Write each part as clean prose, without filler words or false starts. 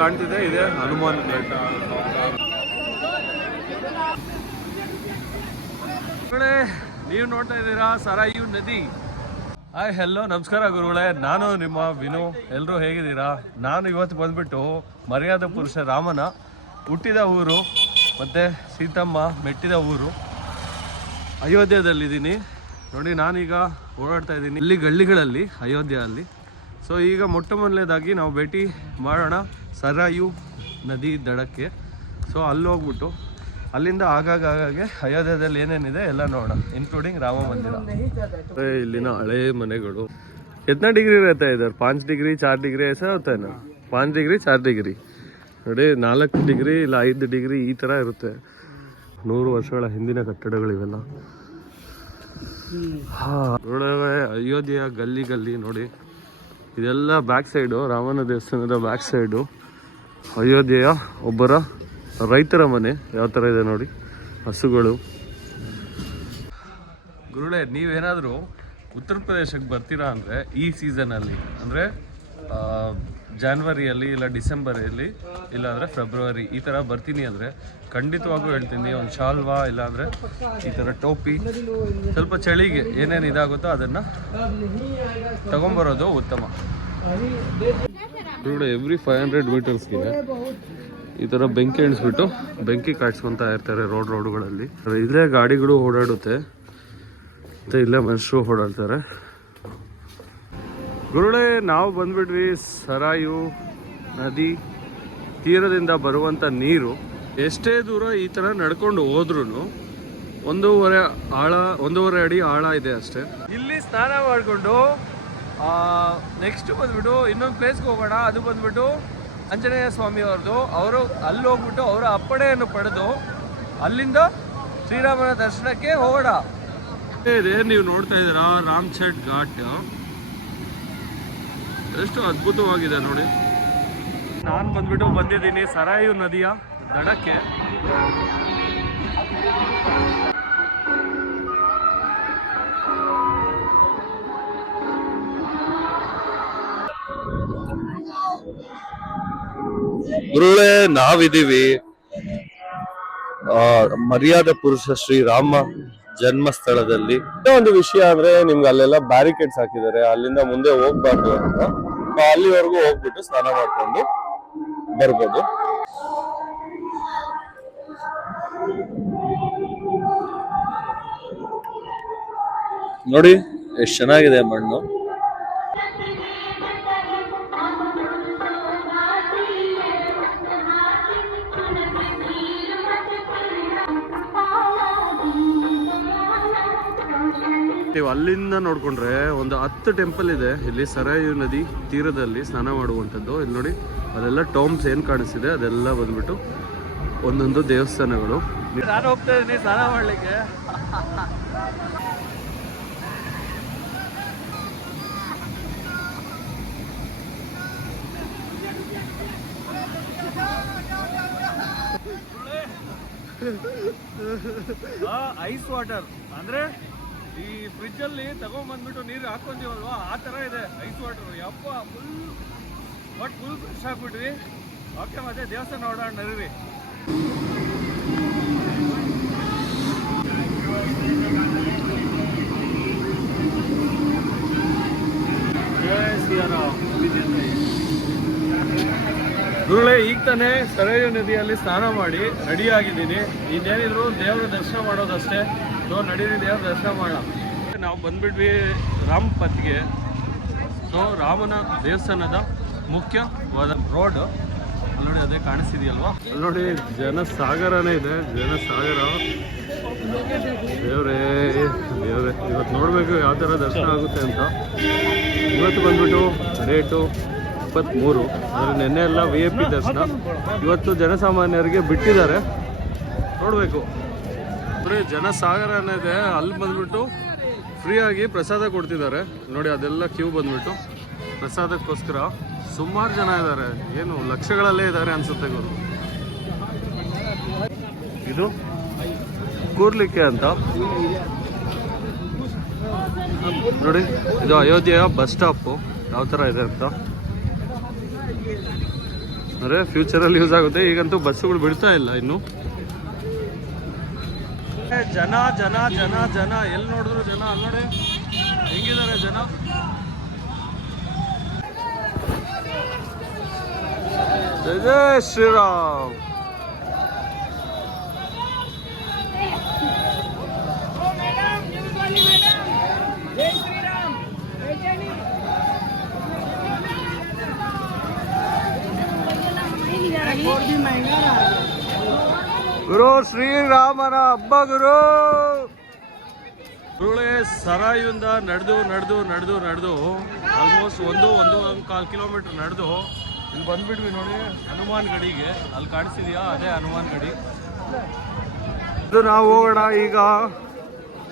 ಕಾಣ್ತಿದೆ ಇದೆ ಹನುಮಾನ್ ಬೆಟ್ಟ. ನೀವು ನೋಡ್ತಾ ಇದ್ದೀರಾ ಸರಾಯು ನದಿ. ಹಾಯ್ ಹೆಲೋ ನಮಸ್ಕಾರ ಗುರುಗಳೇ, ನಾನು ನಿಮ್ಮ ವಿನು. ಎಲ್ಲರೂ ಹೇಗಿದ್ದೀರಾ? ನಾನು ಇವತ್ತು ಬಂದ್ಬಿಟ್ಟು ಮರ್ಯಾದ ಪುರುಷ ರಾಮನ ಹುಟ್ಟಿದ ಊರು ಮತ್ತು ಸೀತಮ್ಮ ಮೆಟ್ಟಿದ ಊರು ಅಯೋಧ್ಯದಲ್ಲಿದ್ದೀನಿ ನೋಡಿ. ನಾನೀಗ ಓಡಾಡ್ತಾ ಇದ್ದೀನಿ ಇಲ್ಲಿ ಗಳ್ಳಿಗಳಲ್ಲಿ ಅಯೋಧ್ಯೆಯಲ್ಲಿ. ಸೊ ಈಗ ಮೊಟ್ಟ ಮೊದಲನೇದಾಗಿ ನಾವು ಭೇಟಿ ಮಾಡೋಣ ಸರಾಯು ನದಿ ದಡಕ್ಕೆ. ಸೊ ಅಲ್ಲಿ ಹೋಗ್ಬಿಟ್ಟು ಅಲ್ಲಿಂದ ಆಗಾಗೆ ಅಯೋಧ್ಯದಲ್ಲಿ ಏನೇನಿದೆ ಎಲ್ಲ ನೋಡೋಣ, ಇನ್ಕ್ಲೂಡಿಂಗ್ ರಾಮ ಮಂದಿರ. ಇಲ್ಲಿನ ಹಳೆ ಮನೆಗಳು कितना डिग्री रहता है इधर? 5 डिग्री 4 डिग्री ऐसा होता है ना? 5 डिग्री 4 डिग्री ನೋಡಿ, 4 ಡಿಗ್ರಿ ಇಲ್ಲ 5 ಡಿಗ್ರಿ ಈ ಥರ ಇರುತ್ತೆ. 100 ವರ್ಷಗಳ ಹಿಂದಿನ ಕಟ್ಟಡಗಳಿವೆಲ್ಲ. ಅಯೋಧ್ಯೆಯ ಗಲ್ಲಿ ನೋಡಿ, ಇದೆಲ್ಲ ಬ್ಯಾಕ್ ಸೈಡು, ರಾಮನ ದೇವಸ್ಥಾನದ ಬ್ಯಾಕ್ ಸೈಡು ಅಯೋಧ್ಯೆಯ ಒಬ್ಬರ ರೈತರ ಮನೆ. ಯಾವ ಥರ ಇದೆ ನೋಡಿ, ಹಸುಗಳು. ಗುರುಳೆ, ನೀವೇನಾದರೂ ಉತ್ತರ ಪ್ರದೇಶಕ್ಕೆ ಬರ್ತೀರಾ ಅಂದರೆ ಈ ಸೀಸನಲ್ಲಿ, ಅಂದರೆ ಜಾನ್ವರಿಯಲ್ಲಿ ಇಲ್ಲ ಡಿಸೆಂಬರಲ್ಲಿ ಇಲ್ಲಾಂದರೆ ಫೆಬ್ರವರಿ ಈ ಥರ ಬರ್ತೀನಿ ಅಂದರೆ ಖಂಡಿತವಾಗೂ ಹೇಳ್ತೀನಿ, ಒಂದು ಶಾಲ್ವಾ ಇಲ್ಲಾಂದರೆ ಈ ಥರ ಟೋಪಿ, ಸ್ವಲ್ಪ ಚಳಿಗೆ ಏನೇನು ಇದಾಗುತ್ತೋ ಅದನ್ನು ತಗೊಂಬರೋದು ಉತ್ತಮ. ಎವ್ರಿ 500 ಮೀಟರ್ಸ್ಗೆ ಈ ಥರ ಬೆಂಕಿ ಎಣಿಸ್ಬಿಟ್ಟು ಬೆಂಕಿ ಕಾಡ್ಸ್ಕೊತಾ ಇರ್ತಾರೆ ರೋಡ್ಗಳಲ್ಲಿ. ಇಲ್ಲೇ ಗಾಡಿಗಳು ಓಡಾಡುತ್ತೆ ಮತ್ತು ಇಲ್ಲೇ ಮನುಷ್ಯರು ಓಡಾಡ್ತಾರೆ. ಗುರುಳೆ, ನಾವು ಬಂದ್ಬಿಟ್ವಿ ಸರಾಯು ನದಿ ತೀರದಿಂದ ಬರುವಂಥ ನೀರು. ಎಷ್ಟೇ ದೂರ ಈ ಥರ ನಡ್ಕೊಂಡು ಹೋದ್ರೂ 1.5 ಅಡಿ ಆಳ ಇದೆ ಅಷ್ಟೇ. ಇಲ್ಲಿ ಸ್ನಾನ ಮಾಡಿಕೊಂಡು ನೆಕ್ಸ್ಟ್ ಬಂದ್ಬಿಟ್ಟು ಇನ್ನೊಂದು ಪ್ಲೇಸ್ಗೆ ಹೋಗೋಣ. ಅದು ಬಂದ್ಬಿಟ್ಟು ಆಂಜನೇಯ ಸ್ವಾಮಿ ಅವ್ರದ್ದು. ಅವರು ಅಲ್ಲಿ ಹೋಗ್ಬಿಟ್ಟು ಅವರ ಅಪ್ಪಣೆಯನ್ನು ಪಡೆದು ಅಲ್ಲಿಂದ ಶ್ರೀರಾಮನ ದರ್ಶನಕ್ಕೆ ಹೋಗೋಣ. ಇದೆ ನೀವು ನೋಡ್ತಾ ಇದ್ದೀರಾ ರಾಮ್ಚಟ್ ಘಾಟ್, ಎಷ್ಟು ಅದ್ಭುತವಾಗಿದೆ ನೋಡಿ. ನಾನು ಬಂದಿದ್ದೀನಿ ಸರಾಯು ನದಿಯ ದಡಕ್ಕೆ. ಗುರುಗಳೇ, ನಾವಿದ್ದೀವಿ ಮರ್ಯಾದ ಪುರುಷ ಶ್ರೀರಾಮ ಜನ್ಮಸ್ಥಳದಲ್ಲಿ. ಒಂದು ವಿಷಯ ಅಂದ್ರೆ, ನಿಮ್ಗೆ ಅಲ್ಲೆಲ್ಲ ಬ್ಯಾರಿಕೇಡ್ಸ್ ಹಾಕಿದ್ದಾರೆ, ಅಲ್ಲಿಂದ ಮುಂದೆ ಹೋಗ್ಬಾರ್ದು ಅಂತ. ಅಲ್ಲಿವರೆಗೂ ಹೋಗ್ಬಿಟ್ಟು ಸ್ನಾನ ಮಾಡ್ಕೊಂಡು ಬರ್ಬೋದು. ನೋಡಿ ಎಷ್ಟು ಚೆನ್ನಾಗಿದೆ ಮಣ್ಣು. ನೀವು ಅಲ್ಲಿಂದ ನೋಡ್ಕೊಂಡ್ರೆ ಒಂದು 10 ಟೆಂಪಲ್ ಇದೆ ಇಲ್ಲಿ ಸರಾಯು ನದಿ ತೀರದಲ್ಲಿ ಸ್ನಾನ ಮಾಡುವಂಥದ್ದು. ಇಲ್ಲಿ ನೋಡಿ, ಅದೆಲ್ಲ ಟೋಮ್ಸ್ ಏನು ಕಾಣಿಸ್ತಿದೆ ಅದೆಲ್ಲ ಬಂದ್ಬಿಟ್ಟು ಒಂದೊಂದು ದೇವಸ್ಥಾನಗಳು. ನಾನು ಹೋಗ್ತಾ ಇದ್ದೀನಿ ಸ್ನಾನ ಮಾಡಲಿಕ್ಕೆ. ಐಸ್ ವಾಟರ್ ಅಂದ್ರೆ ಈ ಫ್ರಿಜ್ ಅಲ್ಲಿ ತಗೊಂಡ್ಬಂದ್ಬಿಟ್ಟು ನೀರು ಹಾಕೊಂತೀವಲ್ವಾ, ಆ ತರ ಇದೆ ಐಸ್ ವಾಟರ್. ಯಪ್ಪ, ಫುಲ್ ಫ್ರೆಶ್ ಹಾಕ್ಬಿಟ್ವಿ. ಓಕೆ, ಮತ್ತೆ ದೇವಸ್ಥಾನ ನೋಡೋಣ ನಡೀರಿ. ಗುರುಗಳೇ, ಈಗ ತಾನೇ ಸರಾಯು ನದಿಯಲ್ಲಿ ಸ್ನಾನ ಮಾಡಿ ರೆಡಿ ಆಗಿದ್ದೀನಿ. ಇನ್ನೇನಿದ್ರು ದೇವರ ದರ್ಶನ ಮಾಡೋದಷ್ಟೇ. ಸೊ ನಡೀರಿ, ದೇವರ ದರ್ಶನ ಮಾಡೋಣ. ನಾವು ಬಂದ್ಬಿಟ್ವಿ ರಾಮಪತ್ಗೆ. ಸೊ ರಾಮನ ದೇವಸ್ಥಾನದ ಮುಖ್ಯವಾದ ರೋಡ್ ಅಲ್ಲಿ ನೋಡಿ, ಅದೇ ಕಾಣಿಸ್ತಿದೆಯಲ್ವಾ, ಅಲ್ಲಿ ನೋಡಿ ಜನಸಾಗರನೇ ಇದೆ. ಜನಸಾಗರ. ದೇವ್ರೇ ಇವತ್ತು ನೋಡಬೇಕು ಯಾವ ಥರ ದರ್ಶನ ಆಗುತ್ತೆ ಅಂತ. ಇವತ್ತು ಬಂದ್ಬಿಟ್ಟು ಡೇಟು 23, ಅಂದರೆ ನಿನ್ನೆ ಎಲ್ಲ VIP ದರ್ಶನ. ಇವತ್ತು ಜನಸಾಮಾನ್ಯರಿಗೆ ಬಿಟ್ಟಿದ್ದಾರೆ, ನೋಡಬೇಕು. ಬರೀ ಜನಸಾಗರ ಅನ್ನೋದೇ, ಅಲ್ಲಿ ಬಂದ್ಬಿಟ್ಟು ಫ್ರೀಯಾಗಿ ಪ್ರಸಾದ ಕೊಡ್ತಿದ್ದಾರೆ ನೋಡಿ. ಅದೆಲ್ಲ ಕ್ಯೂ ಬಂದ್ಬಿಟ್ಟು ಪ್ರಸಾದಕ್ಕೋಸ್ಕರ ಸುಮಾರು ಜನ ಇದ್ದಾರೆ, ಏನು ಲಕ್ಷಗಳಲ್ಲೇ ಇದ್ದಾರೆ ಅನ್ಸುತ್ತೆ ಗುರು. ಇದು ಕೂರ್ಲಿಕ್ಕೆ ಅಂತ ನೋಡಿ. ಇದು ಅಯೋಧ್ಯೆಯ ಬಸ್ ಸ್ಟಾಪು ಯಾವ ಥರ ಇದೆ ಅಂತ. ಅಂದರೆ ಫ್ಯೂಚರಲ್ಲಿ ಯೂಸ್ ಆಗುತ್ತೆ. ಈಗಂತೂ ಬಸ್ಸುಗಳು ಬಿಡ್ತಾ ಇಲ್ಲ ಇನ್ನು. ಜನ ಜನ ಜನ ಜನ ಎಲ್ಲಿ ನೋಡಿದ್ರು ಜನ. ಅಲ್ಲಿ ನೋಡಿ ಹೆಂಗಿದ್ದಾರೆ ಜನ. ಜಯ ಜಯ ಶ್ರೀರಾಮ್. ಗುರು ಶ್ರೀರಾಮನ ಹಬ್ಬ ಗುರು. ಗುರುಗಳೇ ಸರಾಯಿಂದ ನಡೆದು ಆಲ್ಮೋಸ್ಟ್ ಒಂದು 1.25 ಕಿಲೋಮೀಟರ್ ನಡೆದು ಇಲ್ಲಿ ಬಂದ್ಬಿಟ್ವಿ ನೋಡಿ ಹನುಮಾನ್ ಗಡಿಗೆ. ಅಲ್ಲಿ ಕಾಣಿಸಿದ್ಯಾ, ಅದೇ ಹನುಮಾನ್ ಗಡಿ. ಇದು ನಾವು ಹೋಗೋಣ ಈಗ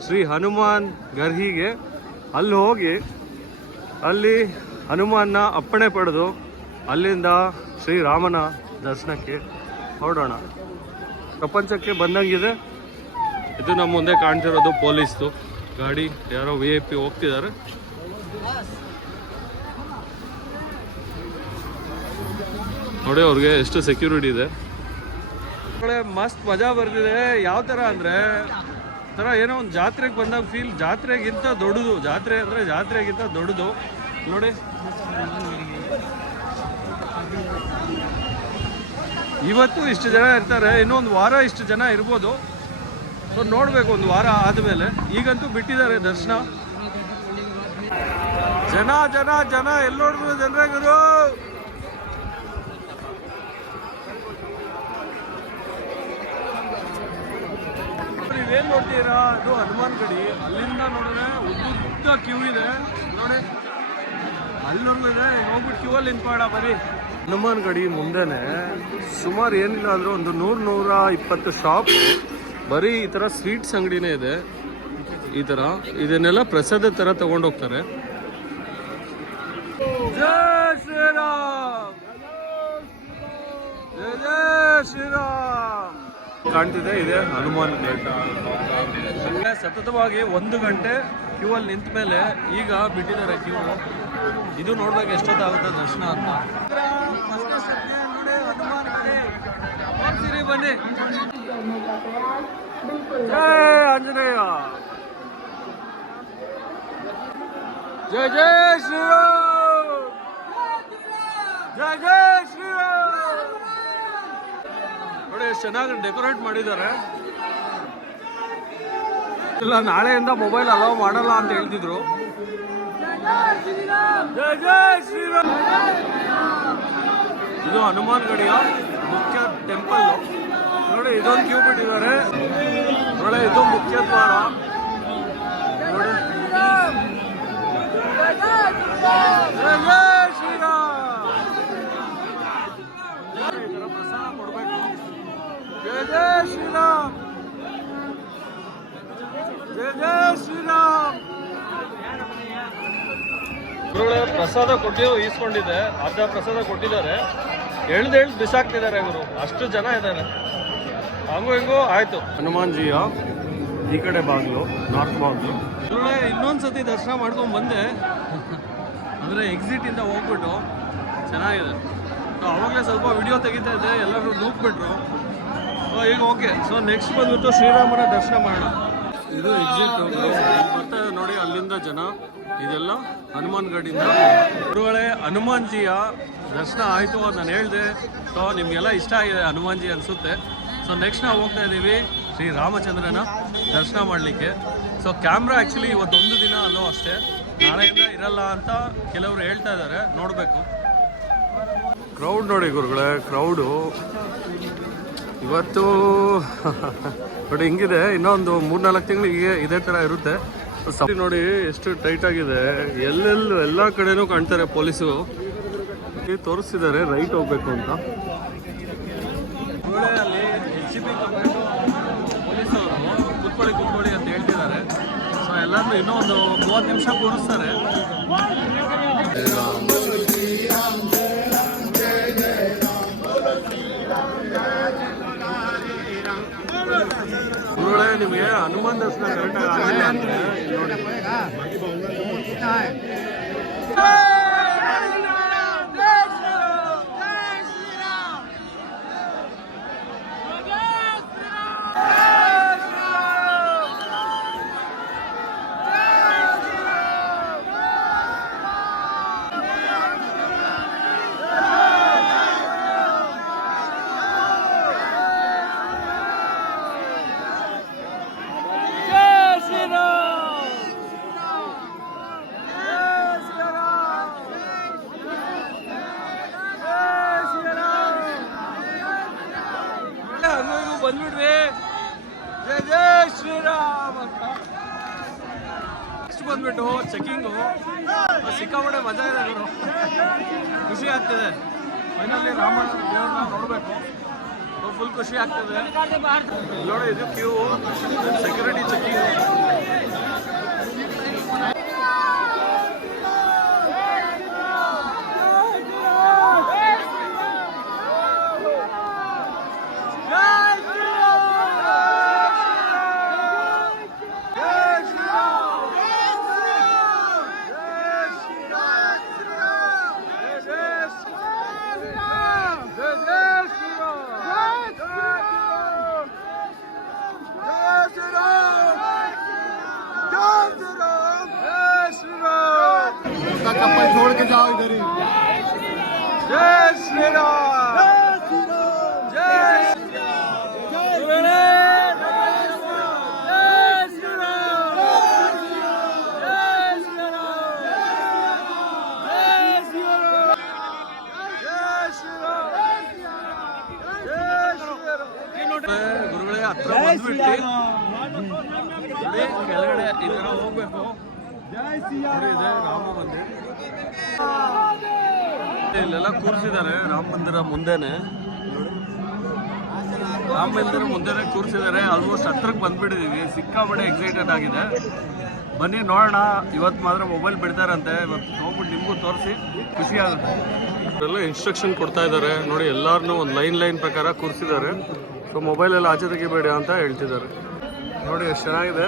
ಶ್ರೀ ಹನುಮಾನ್ ಗರ್ಹಿಗೆ. ಅಲ್ಲಿ ಹೋಗಿ ಅಲ್ಲಿ ಹನುಮಾನ್ನ ಅಪ್ಪಣೆ ಪಡೆದು ಅಲ್ಲಿಂದ ಶ್ರೀರಾಮನ ದರ್ಶನಕ್ಕೆ ಹೊರಡೋಣ. ಪ್ರಪಂಚಕ್ಕೆ ಬಂದಂಗಿದೆ. ಇದು ನಮ್ಮ ಮುಂದೆ ಕಾಣ್ತಿರೋದು ಪೊಲೀಸ್ದು ಗಾಡಿ. ಯಾರೋ VIP ಹೋಗ್ತಿದ್ದಾರೆ. ನೋಡಿ ಅವ್ರಿಗೆ ಎಷ್ಟು ಸೆಕ್ಯೂರಿಟಿ ಇದೆ. ಮಸ್ತ್ ಮಜಾ ಬರ್ತಿದೆ. ಯಾವ ಥರ ಅಂದರೆ ಥರ ಏನೋ ಒಂದು ಜಾತ್ರೆಗೆ ಬಂದಾಗ ಫೀಲ್. ಜಾತ್ರೆಗಿಂತ ದೊಡ್ಡದು. ಜಾತ್ರೆ ಅಂದರೆ ಜಾತ್ರೆಗಿಂತ ದೊಡ್ಡದು ನೋಡಿ. ಇವತ್ತು ಇಷ್ಟು ಜನ ಇರ್ತಾರೆ, ಇನ್ನೊಂದು ವಾರ ಇಷ್ಟು ಜನ ಇರ್ಬೋದು. ಸೊ ನೋಡಬೇಕು ಒಂದು ವಾರ ಆದಮೇಲೆ. ಈಗಂತೂ ಬಿಟ್ಟಿದ್ದಾರೆ ದರ್ಶನ. ಜನ ಜನ ಜನ ಎಲ್ಲಿ ನೋಡಿದ್ರು ಜನರೇ ಗುರು. ನೀವೇನು ನೋಡ್ತೀರಾ, ಅದು ಹನುಮಾನ್ ಗಡಿ. ಅಲ್ಲಿಂದ ನೋಡಿದ್ರೆ ಉದ್ದ ಕ್ಯೂ ಇದೆ ನೋಡಿ. ಅಲ್ಲೊಂದಿದೆ, ಹೋಗ್ಬಿಟ್ಟು ಕ್ಯೂ ಅಲ್ಲಿ ನಿಂತ್ಬೇಡ ಬರೀ. ಹನುಮಾನ್ ಗಡಿ ಮುಂದೆನೆ ಸುಮಾರು ಏನಿಲ್ಲ ಅಂದರೂ ಒಂದು 100-120 ಶಾಪ್. ಬರೀ ಈ ಥರ ಸ್ವೀಟ್ಸ್ ಅಂಗಡಿನೇ ಇದೆ. ಈ ಥರ ಇದನ್ನೆಲ್ಲ ಪ್ರಸಾದ ಥರ ತಗೊಂಡೋಗ್ತಾರೆ. ಜಯ ಶ್ರೀರಾಮ್, ಜಯ ಜಯ ಶ್ರೀರಾಮ್. ಕಾಣ್ತಿದೆ ಇದೆ ಹನುಮಾನ್ ಗೇಟ್. ಸತತವಾಗಿ 1 ಗಂಟೆ ಕ್ಯೂ ಅಲ್ಲಿ ನಿಂತ ಮೇಲೆ ಈಗ ಬಿಟ್ಟಿದ್ದಾರೆ ಕ್ಯೂ. ಇದು ನೋಡ್ಬೇಕು ಎಷ್ಟೊತ್ತಾಗುತ್ತೆ ದರ್ಶನ ಅಂತ. ಬನ್ನಿ. ಜಯ ಆಂಜನೇಯ, ಜಯ ಜಯ ಶ್ರೀರಾಮ್, ಜಯ ಜಯ ಶ್ರೀರಾಮ್. ನೋಡಿ ಎಷ್ಟು ಚೆನ್ನಾಗಿ ಡೆಕೋರೇಟ್ ಮಾಡಿದ್ದಾರೆ. ಇಲ್ಲ ನಾಳೆಯಿಂದ ಮೊಬೈಲ್ ಅಲೌ ಮಾಡಲ್ಲ ಅಂತ ಹೇಳ್ತಿದ್ರು. ಜಯ ಜಯ ಶ್ರೀರಾಮ್. ಇದು ಹನುಮಾನ್ ಗಡಿಯ ಮುಖ್ಯ ಟೆಂಪಲ್ ನೋಡಿ. ಇದೊಂದು ಕ್ಯೂ ಬಿಟ್ಟಿದ್ದಾರೆ ನೋಡಿ. ಇದು ಮುಖ್ಯ ದ್ವಾರ ನೋಡಿ. ಜಯ ಜಯ ಶ್ರೀರಾಮ್. ಈ ಥರ ಪ್ರಸಾದ ಕೊಡಬೇಕು. ಜಯ ಜಯ ಶ್ರೀರಾಮ್, ಜಯ ಜಯ ಶ್ರೀರಾಮ್. ಗುರುಗಳೇ ಪ್ರಸಾದ ಕೊಟ್ಟು ಈಸ್ಕೊಂಡಿದೆ. ಅರ್ಧ ಪ್ರಸಾದ ಕೊಟ್ಟಿದ್ದಾರೆ. ಎಳ್ದು ಬಿಸಾಕ್ತಿದ್ದಾರೆ ಗುರು. ಅಷ್ಟು ಜನ ಇದ್ದಾರೆ. ಹಂಗೂ ಹಿಂಗೂ ಆಯ್ತು. ಹನುಮಾನ್ಜಿಯ ಈ ಕಡೆ ಬಾಗಿಲು, ನಾರ್ತ್ ಬಾಗಿಲು. ಗುರುಗಳೇ ಇನ್ನೊಂದ್ಸತಿ ದರ್ಶನ ಮಾಡ್ಕೊಂಡು ಬಂದೆ. ಅಂದರೆ ಎಕ್ಸಿಟಿಂದ ಹೋಗ್ಬಿಟ್ಟು ಚೆನ್ನಾಗಿದೆ. ಸೊ ಅವಾಗಲೇ ಸ್ವಲ್ಪ ವಿಡಿಯೋ ತೆಗಿತಾ ಇದ್ದೆ, ಎಲ್ಲರೂ ನೂಕ್ಬಿಟ್ರು. ಸೊ ಈಗ ಓಕೆ. ಸೊ ನೆಕ್ಸ್ಟ್ ಬಂದ್ಬಿಟ್ಟು ಶ್ರೀರಾಮನ ದರ್ಶನ ಮಾಡೋಣ. ಇದು ಎಕ್ಸಿಟ್ ಮತ್ತೆ ನೋಡಿ ಅಲ್ಲಿಂದ ಜನ. ಇದೆಲ್ಲ ಹನುಮಾನ್ ಗಡಿಯಿಂದ. ಗುರುಗಳೇ ಹನುಮಾನ್ಜಿಯ ದರ್ಶನ ಆಯಿತು ಅಂತ ನಾನು ಹೇಳಿದೆ. ಸೊ ನಿಮಗೆಲ್ಲ ಇಷ್ಟ ಆಗಿದೆ ಹನುಮಾನ್ಜಿ ಅನಿಸುತ್ತೆ. ಸೊ ನೆಕ್ಸ್ಟ್ ನಾವು ಹೋಗ್ತಾ ಇದ್ದೀವಿ ಶ್ರೀ ರಾಮಚಂದ್ರನ ದರ್ಶನ ಮಾಡಲಿಕ್ಕೆ. ಸೊ ಕ್ಯಾಮ್ರಾ ಆ್ಯಕ್ಚುಲಿ ಇವತ್ತೊಂದು ದಿನ ಅಲ್ಲೋ ಅಷ್ಟೇ, ನಾಳೆಯಿಂದ ಇರಲ್ಲ ಅಂತ ಕೆಲವರು ಹೇಳ್ತಾ ಇದ್ದಾರೆ. ನೋಡಬೇಕು. ಕ್ರೌಡ್ ನೋಡಿ ಗುರುಗಳೇ, ಕ್ರೌಡು ಇವತ್ತು ನೋಡಿ ಹಿಂಗಿದೆ. ಇನ್ನೊಂದು 3-4 ತಿಂಗಳಿಗೆ ಇದೇ ಥರ ಇರುತ್ತೆ. ನೋಡಿ ಎಷ್ಟು ಟೈಟ್ ಆಗಿದೆ. ಎಲ್ಲೆಲ್ಲೂ ಎಲ್ಲ ಕಡೆನೂ ಕಾಣ್ತಾರೆ ಪೊಲೀಸು. ತೋರಿಸ್ತಿದ್ದಾರೆ ರೈಟ್ ಹೋಗ್ಬೇಕು ಅಂತ. ಅಲ್ಲಿ HCP ಪೊಲೀಸವರು ಕೂತ್ಕೊಳ್ಳಿ ಅಂತ ಹೇಳ್ತಿದ್ದಾರೆ. ಸೊ ಎಲ್ಲರೂ ಇನ್ನೂ ಒಂದು 30 ನಿಮಿಷ ಕೂರಿಸ್ತಾರೆ. ಗುರುಗಳೇ ನಿಮಗೆ ಹನುಮಾನ್ ದರ್ಶನ ಕರೆಕ್ಟಾಗಿ ಆಗಿಲ್ಲ ಅಂದರೆ ನೋಡಿ. ಬಂದ್ಬಿಟ್ಟು ಚೆಕಿಂಗು ಸಿಕ್ಕಾಪಟ್ಟೆ ಮಜಾ ಇದೆ ಗುರು, ಖುಷಿ ಆಗ್ತಿದೆ. ಫೈನಲಿ ರಾಮ ದೇವ್ರನ್ನ ನೋಡಬೇಕು, ಫುಲ್ ಖುಷಿ ಆಗ್ತದೆ. ನೋಡಿ ಇದು ಕ್ಯೂ, ಸೆಕ್ಯೂರಿಟಿ ಚೆಕಿಂಗ್. चप्पल छोड़ के जाओ इधर ही। जय श्री राम, जय श्री ಗುರುಗಳೇ ಹತ್ರ ಬಂದ್ಬಿಟ್ಟು ಕೆಳಗಡೆ ಇದರ ಹೋಗ್ಬೇಕು. ನೋಡಿ ಇದೆ ರಾಮ ಮಂದಿರ, ಇಲ್ಲೆಲ್ಲ ಕೂರ್ಸಿದ್ದಾರೆ ರಾಮ ಮಂದಿರ ಮುಂದೆನೆ, ರಾಮ ಮಂದಿರ ಮುಂದೆನೆ ಕೂರ್ಸಿದ್ದಾರೆ. ಆಲ್ಮೋಸ್ಟ್ ಹತ್ರಕ್ಕೆ ಬಂದ್ಬಿಟ್ಟಿದೀವಿ, ಸಿಕ್ಕಾಪಟ್ಟೆ ಎಕ್ಸೈಟೆಡ್ ಆಗಿದೆ. ಬನ್ನಿ ನೋಡೋಣ. ಇವತ್ತು ಮಾತ್ರ ಮೊಬೈಲ್ ಬಿಡ್ತಾರಂತೆ, ಇವತ್ತು ಹೋಗ್ಬಿಟ್ಟು ನಿಮಗೂ ತೋರಿಸಿ ಖುಷಿ ಆಗುತ್ತೆ. ಎಲ್ಲ ಇನ್ಸ್ಟ್ರಕ್ಷನ್ ಕೊಡ್ತಾ ಇದ್ದಾರೆ ನೋಡಿ, ಎಲ್ಲರನ್ನೂ ಒಂದು ಲೈನ್ ಪ್ರಕಾರ ಕೂರಿಸಿದ್ದಾರೆ. ಸೊ ಮೊಬೈಲೆಲ್ಲ ಆಚೆ ತೆಗಿಬೇಡಿ ಅಂತ ಹೇಳ್ತಿದ್ದಾರೆ. ನೋಡಿ ಎಷ್ಟು ಚೆನ್ನಾಗಿದೆ.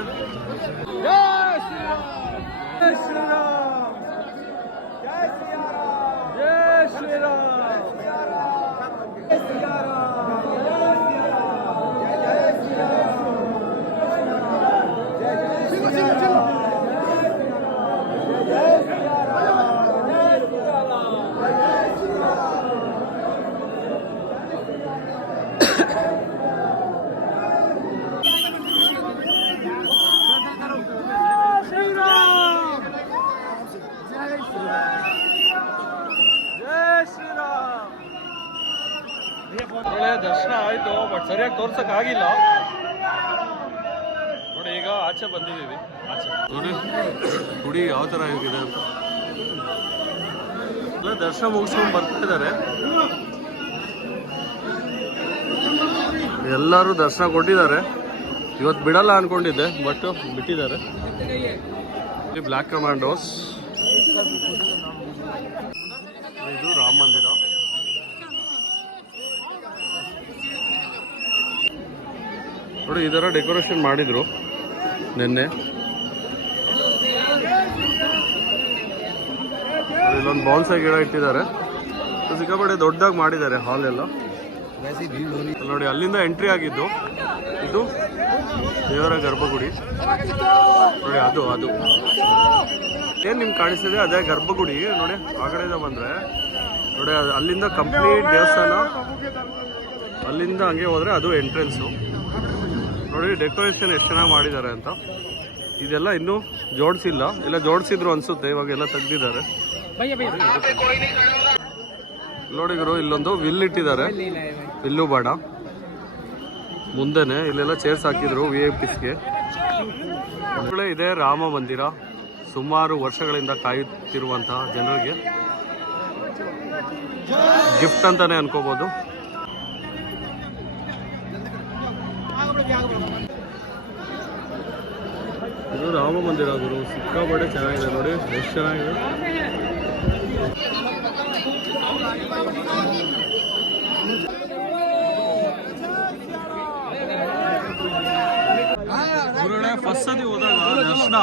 ಒಳ್ಳೆ ದರ್ಶನ ಆಯ್ತು, ಬಟ್ ಸರಿಯಾಗಿ ತೋರ್ಸಕ್ ಆಗಿಲ್ಲ. ನೋಡಿ ಈಗ ಆಚೆ ಬಂದಿದ್ದೀವಿ. ಆಚೆ ನೋಡಿ ಗುಡಿ ಯಾವ ತರ ಆಗಿದೆ ಅಂತ. ದರ್ಶನ ಮುಗಿಸ್ಕೊಂಡು ಬರ್ತಾ ಇದ್ದಾರೆ. ಎಲ್ಲರೂ ದರ್ಶನ ಕೊಟ್ಟಿದ್ದಾರೆ. ಇವತ್ತು ಬಿಡಲ್ಲ ಅನ್ಕೊಂಡಿದ್ದೆ, ಬಟ್ ಬಿಟ್ಟಿದ್ದಾರೆ. ಬ್ಲ್ಯಾಕ್ ಕಮಾಂಡೋಸ್, ಇದು ರಾಮ ಮಂದಿರ. ನೋಡಿ ಈ ಥರ ಡೆಕೋರೇಷನ್ ಮಾಡಿದ್ರು ನಿನ್ನೆ. ಇಲ್ಲೊಂದು ಬಾನ್ಸಾಯಿ ಗಿಡ ಇಟ್ಟಿದ್ದಾರೆ, ಸಿಕ್ಕಾಪಟ್ಟೆ ದೊಡ್ಡದಾಗಿ ಮಾಡಿದ್ದಾರೆ ಹಾಲ್ ಎಲ್ಲ. ನೋಡಿ ಅಲ್ಲಿಂದ ಎಂಟ್ರಿ ಆಗಿದ್ದು ಇದು ದೇವರ ಗರ್ಭಗುಡಿ. ನೋಡಿ ಅದು ಏನ್ ನಿಮ್ಗೆ ಕಾಣಿಸ್ತಿದೆ ಅದೇ ಗರ್ಭಗುಡಿ. ನೋಡಿ ಆ ಕಡೆಯಿಂದ ಬಂದ್ರೆ ನೋಡಿ ಅಲ್ಲಿಂದ ಕಂಪ್ಲೀಟ್ ದೇವಸ್ಥಾನ, ಅಲ್ಲಿಂದ ಹಂಗೆ ಹೋದ್ರೆ ಅದು ಎಂಟ್ರೆನ್ಸು. ನೋಡಿ ಡೆಕೋರೇಷನ್ ಎಷ್ಟು ಚೆನ್ನಾಗಿ ಮಾಡಿದ್ದಾರೆ ಅಂತ. ಇದೆಲ್ಲ ಇನ್ನೂ ಜೋಡಿಸಿಲ್ಲ, ಎಲ್ಲ ಜೋಡಿಸಿದ್ರು ಅನ್ಸುತ್ತೆ, ಇವಾಗೆಲ್ಲ ತೆಗ್ದಿದ್ದಾರೆ. ನೋಡಿ ಗುರು, ಇಲ್ಲೊಂದು ವಿಲ್ ಇಟ್ಟಿದ್ದಾರೆ, ವಿಲ್ಲು ಬಾಡ ಮುಂದೆನೆ. ಇಲ್ಲೆಲ್ಲ ಚೇರ್ಸ್ ಹಾಕಿದ್ರು VIPsಗೆ. ಇದೇ ರಾಮ ಮಂದಿರ, ಸುಮಾರು ವರ್ಷಗಳಿಂದ ಕಾಯುತ್ತಿರುವಂತಹ ಜನರಿಗೆ ಗಿಫ್ಟ್ ಅಂತಾನೆ ಅನ್ಕೋಬಹುದು. ಇದು ರಾಮ ಮಂದಿರ ಗುರು, ಸಿಕ್ಕಾಪಟ್ಟೆ ಚೆನ್ನಾಗಿದೆ. ನೋಡಿ ಎಷ್ಟು ಚೆನ್ನಾಗಿದೆ. ಗುರುಗಳೇ ಫಸ್ಟ್ ಸತಿ ಹೋದಾಗ ದರ್ಶನ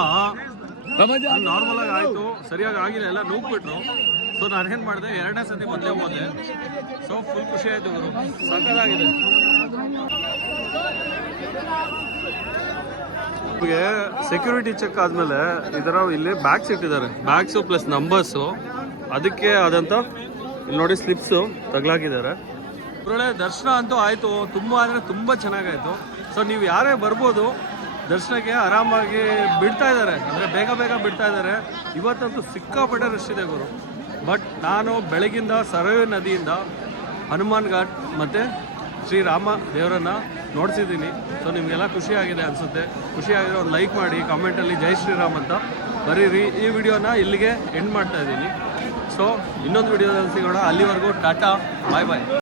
ನಾರ್ಮಲ್ ಆಗಿ ಆಯ್ತು, ಸರಿಯಾಗಿ ಆಗಿಲ್ಲ, ಎಲ್ಲ ನುಗ್ಬಿಟ್ರು. ಸೊ ನಾನೇನು ಮಾಡಿದೆ, ಎರಡನೇ ಸತಿ ಮೊದಲೇ ಹೋದೆ. ಸೊ ಫುಲ್ ಖುಷಿ ಆಯ್ತು ಗುರು, ಸಕ್ಕತ್ತಾಗಿದೆ. ನಿಮಗೆ ಸೆಕ್ಯೂರಿಟಿ ಚೆಕ್ ಆದಮೇಲೆ ಇದರ ಇಲ್ಲಿ ಬ್ಯಾಗ್ಸ್ ಇಟ್ಟಿದ್ದಾರೆ, ಬ್ಯಾಗ್ಸು ಪ್ಲಸ್ ನಂಬರ್ಸು, ಅದಕ್ಕೆ ಆದಂಥ ಇಲ್ಲಿ ನೋಡಿ ಸ್ಲಿಪ್ಸು ತಗ್ಲಾಕಿದ್ದಾರೆ. ಒಳ್ಳೆ ದರ್ಶನ ಅಂತೂ ಆಯಿತು, ತುಂಬ ಅಂದರೆ ತುಂಬ ಚೆನ್ನಾಗಾಯಿತು. ಸೊ ನೀವು ಯಾರೇ ಬರ್ಬೋದು ದರ್ಶನಕ್ಕೆ, ಆರಾಮಾಗಿ ಬಿಡ್ತಾ ಇದ್ದಾರೆ, ಅಂದರೆ ಬೇಗ ಬಿಡ್ತಾ ಇದ್ದಾರೆ. ಇವತ್ತಂತೂ ಸಿಕ್ಕಾಪಟ್ಟೆ ರಶ್ ಇದೆ ಗುರು. ಬಟ್ ನಾನು ಬೆಳಗಿಂದ ಸರಯೂ ನದಿಯಿಂದ ಹನುಮಾನ್ ಘಾಟ್ ಮತ್ತು ಶ್ರೀರಾಮ ದೇವರನ್ನು ನೋಡ್ಸಿದ್ದೀನಿ. ಸೊ ನಿಮಗೆಲ್ಲ ಖುಷಿಯಾಗಿದೆ ಅನಿಸುತ್ತೆ. ಖುಷಿಯಾಗಿದ್ರೆ ಒಂದು ಲೈಕ್ ಮಾಡಿ, ಕಮೆಂಟಲ್ಲಿ ಜೈ ಶ್ರೀರಾಮ್ ಅಂತ ಬರೀರಿ. ಈ ವಿಡಿಯೋನ ಇಲ್ಲಿಗೆ ಎಂಡ್ ಮಾಡ್ತಾ ಇದ್ದೀನಿ. ಸೊ ಇನ್ನೊಂದು ವಿಡಿಯೋದಲ್ಲಿ ಸಿಗೋಣ. ಅಲ್ಲಿವರೆಗೂ ಟಾಟಾ, ಬಾಯ್ ಬಾಯ್.